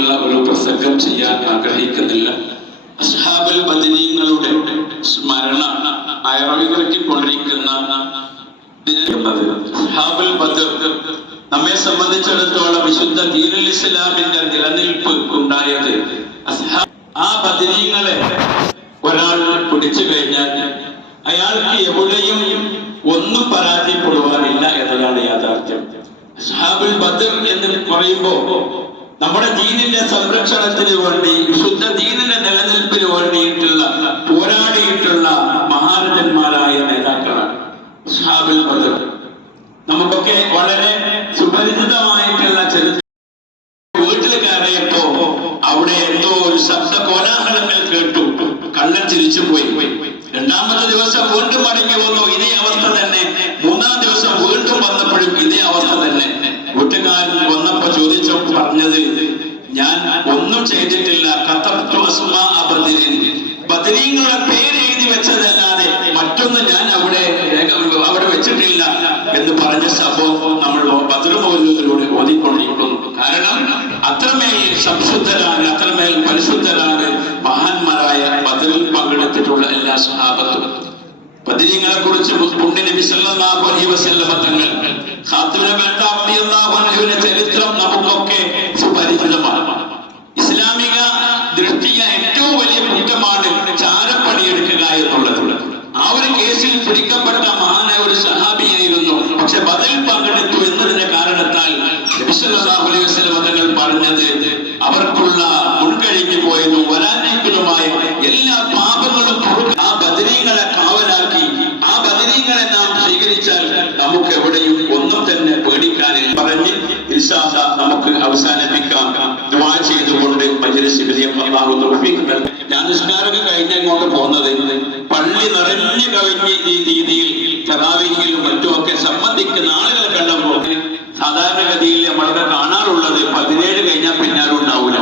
വിശദമായിട്ടുള്ള ഒരു പ്രസംഗം ചെയ്യാൻ ആഗ്രഹിക്കുന്നില്ല. അസ്ഹാബുൽ ബദരീങ്ങളുടെ സ്മരണ അയവിറക്കിക്കൊണ്ടിരിക്കുന്ന ദിനമെന്നത് അസ്ഹാബുൽ ബദർ നമ്മെ സംബന്ധിച്ചിടത്തോളം വിശുദ്ധ ദീനുൽ ഇസ്ലാമിന്റെ നിലനിൽപ്പ് ഉണ്ടായത് ആ ബദരീങ്ങളെ ഒരാൾ പിടിച്ചു കഴിഞ്ഞാൽ അയാൾക്ക് എവിടെയും ഒന്നും പരാജയപ്പെടുവാനില്ല എന്നതാണ് യാഥാർത്ഥ്യം. അസ്ഹാബുൽ ബദർ എന്ന് പറയുമ്പോ നമ്മുടെ ദീനിന്റെ സംരക്ഷണത്തിന് വേണ്ടി വിശുദ്ധ ദീനിന്റെ നിലനിൽപ്പിന് വേണ്ടിയിട്ടുള്ള പോരാടിയിട്ടുള്ള മഹാരഥന്മാരായ നേതാക്കളാണ്. നമുക്കൊക്കെ വളരെ സുപരിചിതമായിട്ടുള്ള ചരിത്രം വീട്ടിൽ കയറിയപ്പോ അവിടെ എന്തോ ഒരു ശബ്ദ കോലാഹലങ്ങൾ കേട്ടു. കള്ളൻ ചിരിച്ചു പോയി രണ്ടാമത്തെ ദിവസം വീണ്ടും മടങ്ങി വന്നു. സംഭവം നമ്മൾ ബദ്രമൗലൂരിലൂടെ ഓതിക്കൊണ്ടിരിക്കുന്നു. കാരണം അത്രമേൽ സംശുദ്ധരാണ് അത്രമേൽ പരിശുദ്ധരാണ് മഹാന്മാരായ ബദറിൽ പങ്കെടുത്തിട്ടുള്ള എല്ലാ സഹാബത്തും. ബദരീങ്ങളെ കുറിച്ച് നബി തങ്ങൾ ചരിത്രം നമുക്കൊക്കെ ഈ രീതിയിൽ തറാവിഹിലും മറ്റുമൊക്കെ സംബന്ധിക്കുന്ന ആളുകൾ കണ്ടപ്പോൾ സാധാരണഗതിയിൽ നമ്മളൊക്കെ കാണാറുള്ളത് പതിനേഴ് കഴിഞ്ഞാൽ പിന്നാലും ഉണ്ടാവില്ല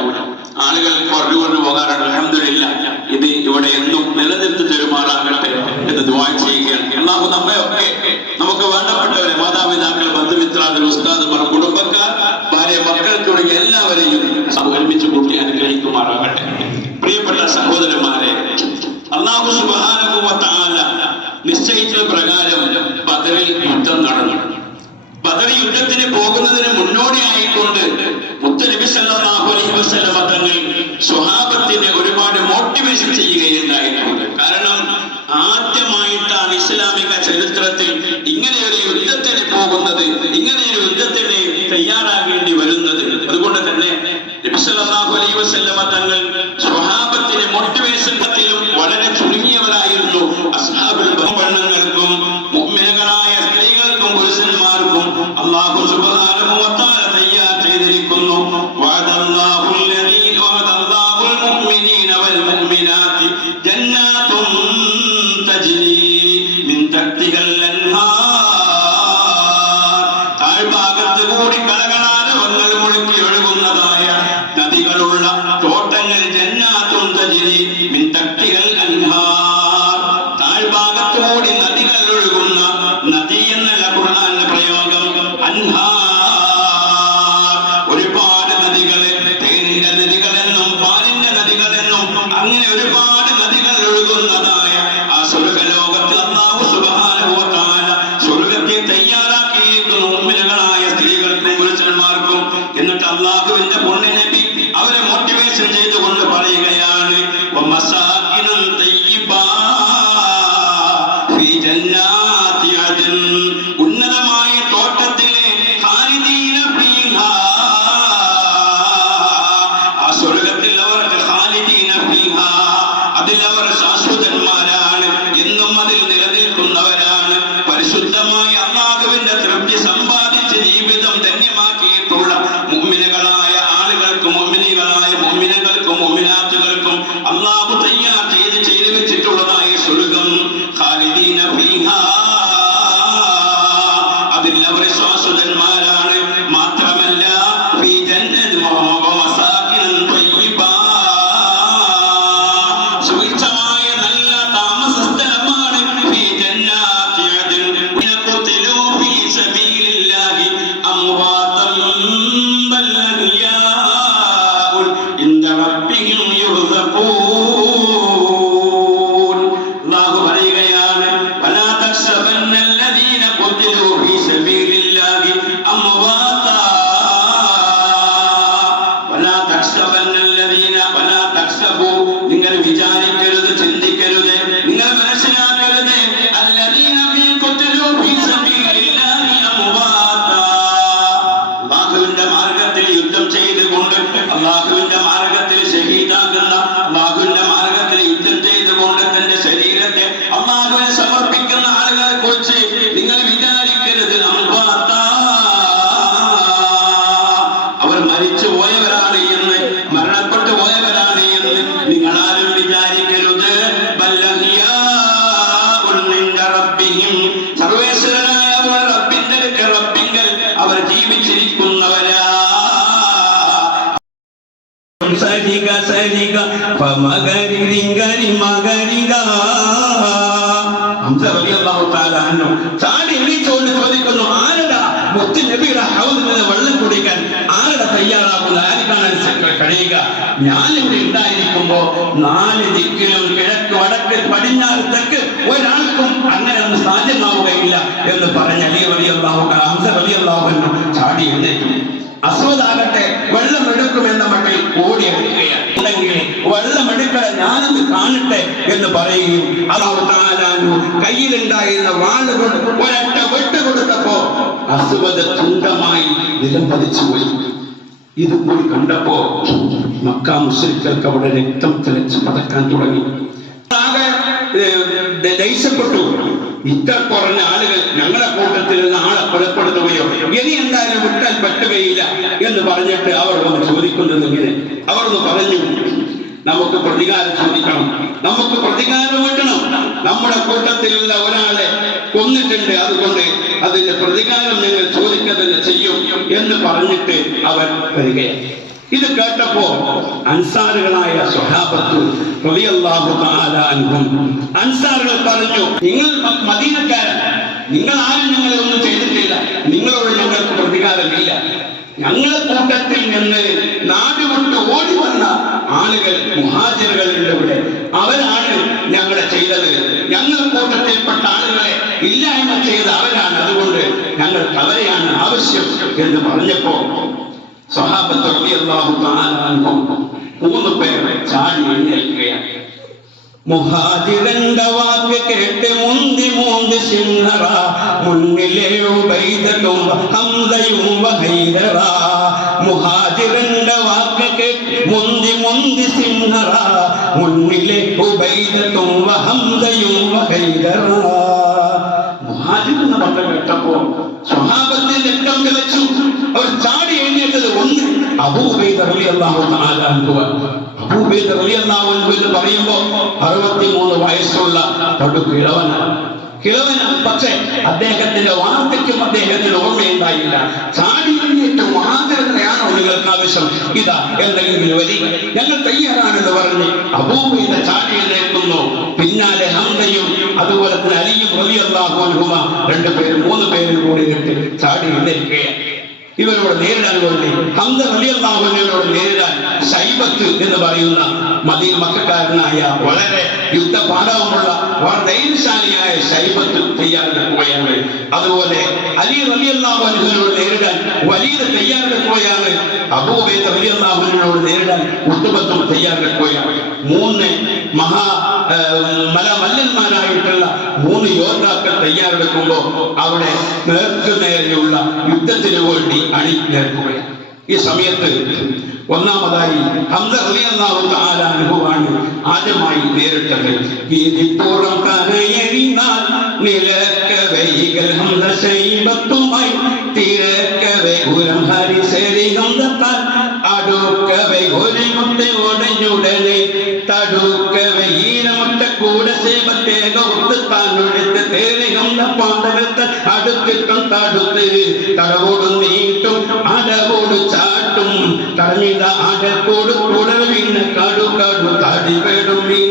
ആളുകൾ കുറഞ്ഞു കൊണ്ടു പോകാറുണ്ട് അഹമ്മദില്ല ഇത് ഇവിടെ എന്നും നിലനിർത്തി തരുമാറാകട്ടെ എന്ന് ദുവാൻ ചെയ്യുകയാണ്. അള്ളാഹു നമ്മെ ഒക്കെ നമുക്ക് വേണ്ടപ്പെട്ടവരെ നിശ്ചയിച്ച പ്രകാരം ബദറിൽ യുദ്ധം നടന്നു. ബദർ യുദ്ധത്തിന് പോകുന്നതിന് മുന്നോടിയായിക്കൊണ്ട് മുത്തനബി സല്ലല്ലാഹു അലൈഹി വസല്ലമ തങ്ങൾ സ്വഹാബത്തിനെ മിൻ শাশ্বতের الذين ولا تحسبوا നിങ്ങൾ വിചാരിക്കരുത് സരിക സരിക പമകരിരിങ്കരി മകരിക ഹംസ റളിയല്ലാഹു തആല അൻഹു ചാടി എണീച്ചുകൊണ്ട് ചോദിക്കുന്നു ആരടാ മുത്ത് നബിയുടെ ഹൗദിൽ നിന്ന് വെള്ളം കുടിക്കാൻ ആരടാ തയ്യാറാകുന്നത് ആർക്കാണ് സ- കഴിയുക ഞാൻ ഇവിടെ ഉണ്ടായിരിക്കുമ്പോ നാല് ദിക്കിലും കിഴക്ക് വടക്ക് പടിഞ്ഞാറ് തെക്ക് ഒരാൾക്കും അങ്ങനെ ഒന്നും സാധ്യമാവുകയില്ല എന്ന് പറഞ്ഞ അലി റളിയല്ലാഹു തആല ഹംസ റളിയല്ലാഹു അൻഹു ചാടി എഴുന്നേറ്റു അസ്വദാകട്ടെ വെള്ളം എടുക്കുമെന്ന മട്ടിൽ ഓടിയെടുക്കുകയാണ് ഉണ്ടെങ്കിൽ വെള്ളം എടുക്കല ഞാനൊന്ന് കാണട്ടെ എന്ന് പറയുകയും താലാനു കയ്യിലുണ്ടായിരുന്ന വാളുകൾ ഒരൊറ്റ വെട്ട് കൊടുത്തപ്പോ അസുവദ തുണ്ടമായി നിലംപതിച്ചു പോയി. ഇത് കൂടി കണ്ടപ്പോ മക്ക മുസ്ലിക്കൾക്ക് അവിടെ രക്തം തിളച്ച് പതക്കാൻ തുടങ്ങി. ആകെ ദേശപ്പെട്ടു ഇത്ര കുറഞ്ഞ ആളുകൾ ഞങ്ങളെ കൂട്ടത്തിൽ ആളെ കൊലപ്പെടുത്തുകയോ ഇനി എന്തായാലും വിട്ടാൻ പറ്റുകയില്ല എന്ന് പറഞ്ഞിട്ട് അവർ ഒന്ന് ചോദിക്കുന്നുണ്ടെങ്കിൽ അവർ പറഞ്ഞു നമുക്ക് പ്രതികാരം ചോദിക്കണം. നമുക്ക് പ്രതികാരം കിട്ടണം. നമ്മുടെ കൂട്ടത്തിലുള്ള ഒരാളെ കൊന്നിട്ടുണ്ട്. അതുകൊണ്ട് അതിന്റെ പ്രതികാരം നിങ്ങൾ ചോദിക്കുക തന്നെ ചെയ്യും എന്ന് പറഞ്ഞിട്ട് അവർ വരികയാണ്. ഇത് കേട്ടപ്പോ അൻസാറുകളായ സ്വഹാബത്ത് അൻഹും അൻസാറുകൾ പറഞ്ഞു നിങ്ങൾ മദീനക്കാരൻ നിങ്ങൾ ആരും ഞങ്ങളെ ഒന്നും ചെയ്തിട്ടില്ല. നിങ്ങളോട് ഞങ്ങൾക്ക് പ്രതികാരമില്ല. ഞങ്ങളെ കൂട്ടത്തിൽ നിന്ന് നാട് ഓടി വന്ന ആളുകൾ മുഹാജിറുകളുണ്ട് ഇവിടെ. അവരാണ് ഞങ്ങളെ ചെയ്തത്. ഞങ്ങൾ കൂട്ടത്തിൽപ്പെട്ട ആളുകളെ ഇല്ലായ്മ ചെയ്ത അവരാണ്. അതുകൊണ്ട് ഞങ്ങൾക്ക് അവരെയാണ് ആവശ്യം എന്ന് പറഞ്ഞപ്പോ സ്വഹാബത്ത് റളിയല്ലാഹു തആല അൻഹും മൂന്ന് പേരെ ചാടി എഴുന്നേൽക്കുകയാണ്. മുഹാജിരന്റെ വാക്ക് കേട്ട് മുന്തി മൂന്ന് സിംഹറ മുന്നിലെ ഉബൈദലും ഹംസയും വഹൈറ മുഹാജിരന്റെ വാക്ക് കേട്ട് മുന്തി മുന്തി സിംഹറ മുന്നിലെ ഉബൈദലും ഹംസയും വഹൈറ മുഹാജിർ എന്ന പദം കേട്ടപ്പോ സ്വഹാബത്തിൽ രക്തം തിളച്ചു അവർ ചാടി എഴുന്നേറ്റത് ഒന്ന് അബൂബൈദ റളിയല്ലാഹു തആല അൻഹു അബൂബൈദ റളിയല്ലാഹു അൻഹു എന്ന് പറയുമ്പോൾ 63 വയസ്സുള്ള പടു കിഴവനാണ്. കിഴവനാണ്. പക്ഷേ അദ്ദേഹത്തിന്റെ വാർദ്ധക്യം അദ്ദേഹത്തിന് ഓർമ്മയുണ്ടായില്ല. ചാടി മാതൃകയാണോ ആവശ്യം ഇതാ എന്തെങ്കിലും വരി ഞങ്ങൾ തയ്യാറാണെന്ന് പറഞ്ഞ്. അബൂബൈദ ചാടി എഴുന്നേൽക്കുന്നു പിന്നാലെ ഹംസയും അതുപോലെ തന്നെ അലിയും റളിയല്ലാഹു രണ്ടു പേരും മൂന്ന് പേരും കൂടി ചാടി എഴുന്നേൽക്കുകയാണ് ഇവരോട് നേരിടാൻ വേണ്ടി ഹംസ നേരിടാൻ ശൈബത്ത് എന്ന് പറയുന്ന മദീന മക്കാരനായ വളരെ യുദ്ധപാഠവുമുള്ള വളരെ ധൈര്യശാലിയായ ശൈബത്ത് തയ്യാറെടുക്കുകയാണ്. അതുപോലെ അലി വലിയല്ലാഹുവിനോട് നേരിടാൻ വലിയ തയ്യാറെടുക്കുകയാണ്. അബൂബൈദ വലിയല്ലാഹുവിനോട് നേരിടാൻ ഉത്തുബത്തും തയ്യാറെടുക്കുകയാണ്. മൂന്ന് മഹാ മലമല്ലന്മാരായിട്ടുള്ള മല മല്ലന്മാരായിട്ടുള്ള മൂന്ന് യോദ്ധാക്കൾ തയ്യാറെടുക്കുമ്പോൾ അവിടെ നേർക്ക് നേരെയുള്ള യുദ്ധത്തിന് വേണ്ടി അണി നേർക്കുകയാണ് ഈ സമയത്ത് ഒന്നാമതായി അനുഭവമാണ് ആദ്യമായി നേരിട്ടത്. വീതിപ്പുറം കരയറിനാൽ നിലക്കവൈകൾ ഹംസ ശൈബത്തുമായി തിരക്കവെ ഉരം ഹരിശരി ഹംസത്താൽ അടുക്കവെ ഒരു മുട്ട ഉടഞ്ഞുടനെ തടുക്കവെ ഈരമുട്ട കൂടെ സേവത്തേക ഒത്ത് താനൊഴുത്ത് തേറി ഹംസ പാടകത്ത് അടുത്തിട്ടും തടുത്ത് തടവോട് നീട്ടും അടവോട് ತಳಿದ ಆಟ ಕೊಡು ಕೊಡವಿನ ಕಾಡು ಕಾಡು ತಾಡಿ ಬೇಡು ಮೀ